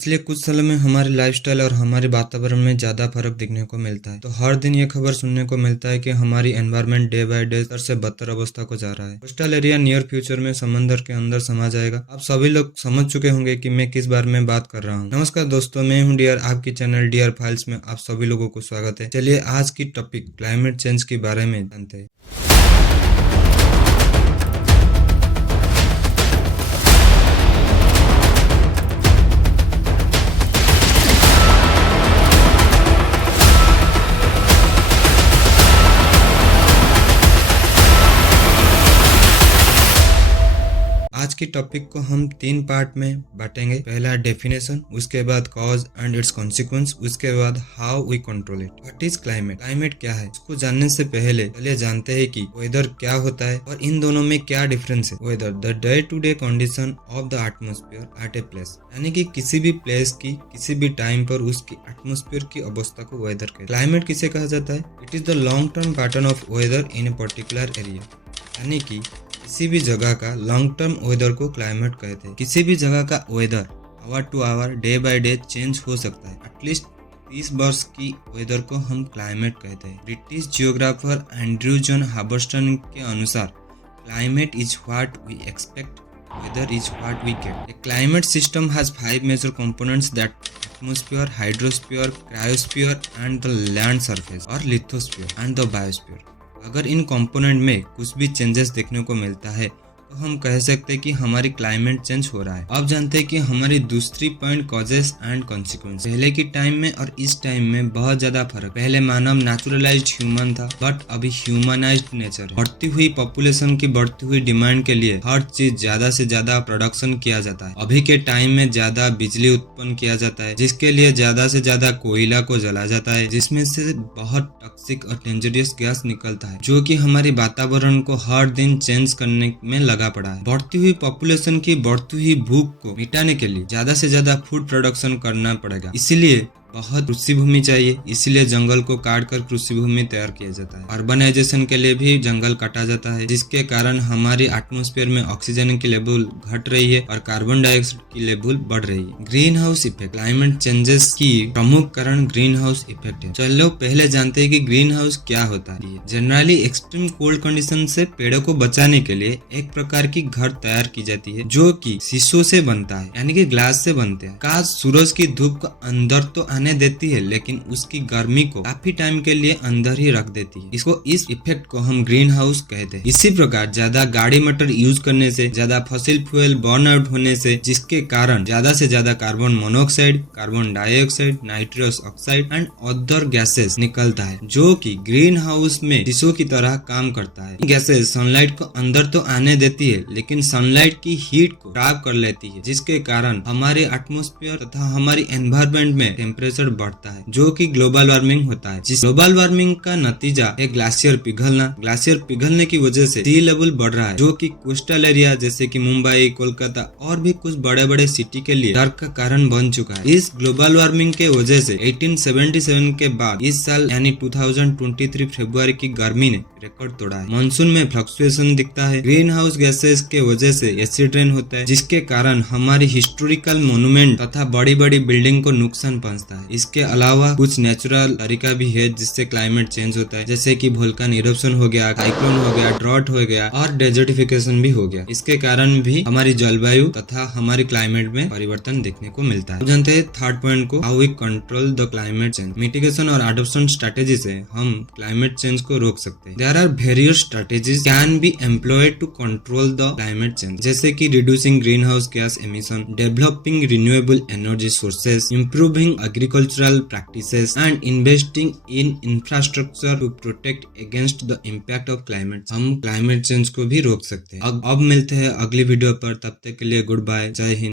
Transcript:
पिछले कुछ सालों में हमारे लाइफस्टाइल और हमारे वातावरण में ज्यादा फर्क देखने को मिलता है। तो हर दिन ये खबर सुनने को मिलता है कि हमारी एनवायरनमेंट डे बाय डे से बदतर अवस्था को जा रहा है। कोस्टल एरिया नियर फ्यूचर में समंदर के अंदर समा जाएगा। आप सभी लोग समझ चुके होंगे कि मैं किस बारे में बात कर रहा हूँ। नमस्कार दोस्तों, मैं हूँ डियर, आपकी चैनल डियर फाइल्स में आप सभी लोगों को स्वागत है। चलिए आज की टॉपिक क्लाइमेट चेंज के बारे में जानते हैं। आज की टॉपिक को हम 3 पार्ट में बांटेंगे। पहला डेफिनेशन, उसके बाद कॉज एंड इट्स कॉन्सिक्वेंस, उसके बाद how we control it. What is climate? Climate क्या है? इसको जानने से पहले चलिए जानते हैं कि वेदर क्या होता है और इन दोनों में क्या डिफरेंस है। Weather the day to day condition of the atmosphere at a place, यानी कि किसी भी प्लेस की किसी भी टाइम पर उसकी एटमॉस्फेयर की अवस्था को वेदर कहते हैं। क्लाइमेट किसे कहा जाता है? It is the long term pattern of weather in a particular area, यानी कि किसी भी जगह का लॉन्ग टर्म वेदर को क्लाइमेट कहते हैं। किसी भी जगह का weather hour to hour day by day change हो सकता है। एटलीस्ट 30 वर्ष की वेदर को हम क्लाइमेट कहते हैं। British geographer Andrew John Herbertson के अनुसार climate is what we expect, weather is what we get. A climate system has 5 major components that atmosphere, hydrosphere, cryosphere and the land surface और lithosphere and the biosphere. अगर इन component में कुछ भी changes देखने को मिलता है तो हम कह सकते हैं कि हमारी क्लाइमेट चेंज हो रहा है। अब जानते हैं कि हमारी दूसरी पॉइंट कॉजेस एंड कॉन्सिक्वेंस। पहले की टाइम में और इस टाइम में बहुत ज्यादा फर्क। पहले मानव नेचुरलाइज्ड ह्यूमन था, बट अभी ह्यूमनाइज्ड नेचर है। बढ़ती हुई पॉपुलेशन की बढ़ती हुई डिमांड के लिए हर चीज ज्यादा से ज्यादा प्रोडक्शन किया जाता है। अभी के टाइम में ज्यादा बिजली उत्पन्न किया जाता है, जिसके लिए ज्यादा से ज्यादा कोयला को जला जाता है, जिसमें से बहुत टॉक्सिक और डेंजरस गैस निकलता है, जो कि हमारे वातावरण को हर दिन चेंज करने में लगा पड़ा है। बढ़ती हुई पॉपुलेशन की बढ़ती हुई भूख को मिटाने के लिए ज्यादा से ज्यादा फूड प्रोडक्शन करना पड़ेगा। इसीलिए बहुत कृषि भूमि चाहिए, इसीलिए जंगल को काट कर कृषि भूमि तैयार किया जाता है। अर्बनाइजेशन के लिए भी जंगल काटा जाता है, जिसके कारण हमारी एटमॉस्फेयर में ऑक्सीजन की लेवल घट रही है और कार्बन डाइऑक्साइड की लेवल बढ़ रही है। Green house effect, climate changes की प्रमुख कारण ग्रीन हाउस इफेक्ट है। चलो पहले जानते हैं कि ग्रीन हाउस क्या होता है। जनरली एक्सट्रीम कोल्ड कंडीशन से पेड़ों को बचाने के लिए एक प्रकार की घर तैयार की जाती है, जो कि शीशों से बनता है, यानी कि ग्लास से बनते हैं। काश सूरज की धूप को अंदर तो आने देती है, लेकिन उसकी गर्मी को काफी टाइम के लिए अंदर ही रख देती है। इस इफेक्ट को हम ग्रीन हाउस कहते हैं। इसी प्रकार ज्यादा गाड़ी मोटर यूज करने से, ज्यादा फॉसिल फ्यूल बर्न आउट होने से, जिसके कारण ज्यादा से ज्यादा carbon monoxide, carbon dioxide, nitrous oxide and other gases निकलता है, जो कि ग्रीन हाउस में शीशों की तरह काम करता है। गैसेस सनलाइट को अंदर तो आने देती है, लेकिन सनलाइट की हीट को ट्रैप कर लेती है, जिसके कारण हमारे एटमॉस्फेयर तथा हमारी एनवायरनमेंट में टेम्परेचर बढ़ता है, जो कि ग्लोबल वार्मिंग होता है। जिस ग्लोबल वार्मिंग का नतीजा है ग्लेशियर पिघलना। ग्लेशियर पिघलने की वजह से सी लेवल बढ़ रहा है, जो कि कोस्टल एरिया जैसे कि मुंबई, कोलकाता और भी कुछ बड़े बड़े सिटी के लिए डर का कारण बन चुका है। इस ग्लोबल वार्मिंग के वजह से 1877 के बाद इस साल यानी 2023 फरवरी की गर्मी ने रिकॉर्ड तोड़ा है। मानसून में फ्लक्चुएशन दिखता है। ग्रीन हाउस गैसेस के वजह से एसिड रेन होता है, जिसके कारण हमारी हिस्टोरिकल मोन्यूमेंट तथा बड़ी बड़ी बिल्डिंग को नुकसान पहुंचता है। इसके अलावा कुछ नेचुरल तरीका भी है जिससे क्लाइमेट चेंज होता है, जैसे कि वोल्केन इरप्शन हो गया, साइक्लोन हो गया, ड्रॉट हो गया और डेजर्टिफिकेशन भी हो गया। इसके कारण भी हमारी जलवायु तथा हमारी क्लाइमेट में परिवर्तन देखने को मिलता है। जानते हैं थर्ड पॉइंट को, how we control the climate change. Mitigation और एडॉप्शन स्ट्रेटेजी से हम क्लाइमेट चेंज को रोक सकते हैं। There are various strategies can be employed to control the climate change, जैसे कि reducing green house gas emission, developing renewable energy sources, improving agricultural practices and investing in infrastructure to protect against the impact of climate। हम climate change को भी रोक सकते हैं। अब मिलते हैं अगली वीडियो पर, तब तक के लिए गुड बाय, जय हिंद।